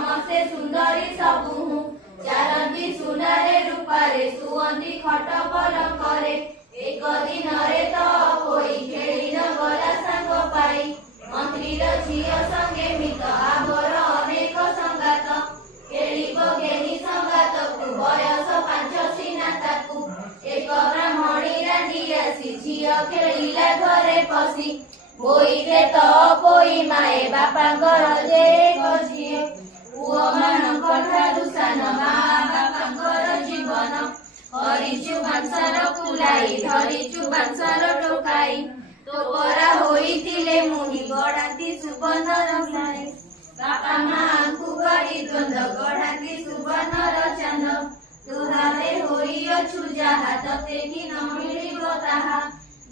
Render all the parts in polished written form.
समस्ते सुंदरी सबुहु चारंती सुनारे रूपारे सुवंती खट पलंकरे एक दिन रे तो कोई खेली न गला सांग पाई मंत्रीर झियो संगे मित आभर अनेक संगात खेलिब गेनी संगातकु बयस 5 सिना ताकु एक ब्राह्मणी रांडी आसी झियो खेलिला घरे पसी बोईले तो बोई माए बापांकर जे झिए पुओ मानक ठारू सान मा बापांकर जीवन हरिचु बांसर कुलाई धरिचु बांसर टोकाई तोपरा होइतिले मुनि गढ़ाती सुबर्णर सारे बापा मांकु गढ़ी द्वंद्व गढ़ाती सुबर्णर चांद तुहारे होइअछु जाहा तते कि न मिलिब ताहा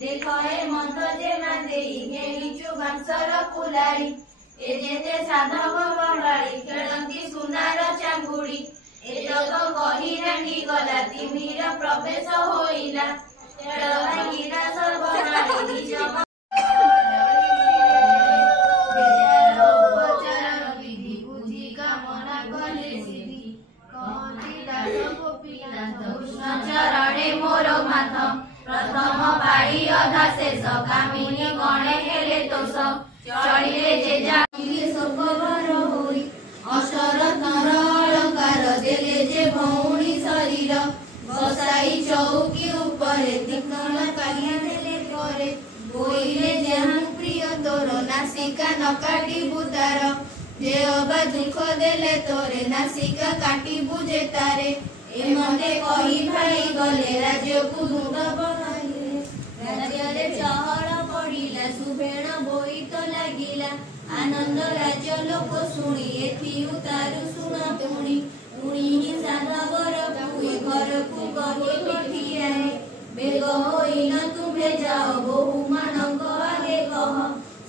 देख ए मंत्र जे मादेई घेरिचु बांसर कुलाई ए जेते साधव बंगाली खेळंती सुनार चांगुड़ी ए जग कही रांडी गला तिमिर प्रवेश होइला खेळ भांगिला सर्वनाड़ी निज विधि बुझी कामना कले सिद्धि कहती दास गोपीनाथ कृष्ण चरणे मोर माथ प्रथम पाड़ी अधा शेष कामिनी गणे हेले तोष चढ़िले जे जाइले सर्वभार होई अशरत्नर अलंकार देले जे भौणी शरीर बसाई चौकी उपरे तीक्ष्ण कालिया देले करे बोइले जेहु प्रिय तोर नासिका न काटी बुतार जे अबा दुख देले तोरे नासिका काटी बुझे तारे ए मते कही भाई गले राज्य को दूध बनाइले राज्य रे चहल पड़िला सुभेण बोईत लागिला आनंद राज्य लोक शुणी एथि उतारु शुण तुणी तुणी ही साधवर कुए घर को कही पठियाए बेग होई न तुम्हे जाओ बहु मानंग आगे कह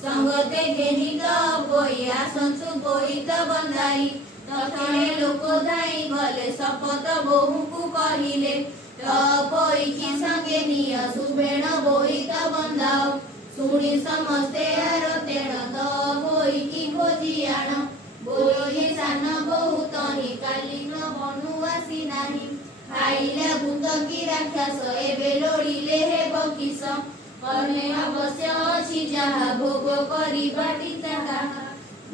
संगते घेनी द बोई आसंसु बोईत बंधाई तथणे लोक धाई गले शपथ बहु को कहिले बोई की संगे निय सुभेण बोईत बंधाओ सुनी समस्ते आर तेण तो बोई की खोजी आण बोई सान बहुत ही काली न बनु आसी नाही खाइला भूत की राक्षस एबे लोड़िले हे बकिस कले अवश्य अछि जहा भोग करी बाटी ताहा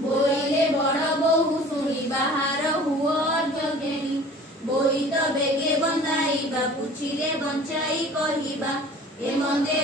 बोईले बड़ बहु सुनी बाहर हुओ अर्जगेनी बोई तो बेगे बंधाई बा पुछिले बंचाई कहिबा ए मंदे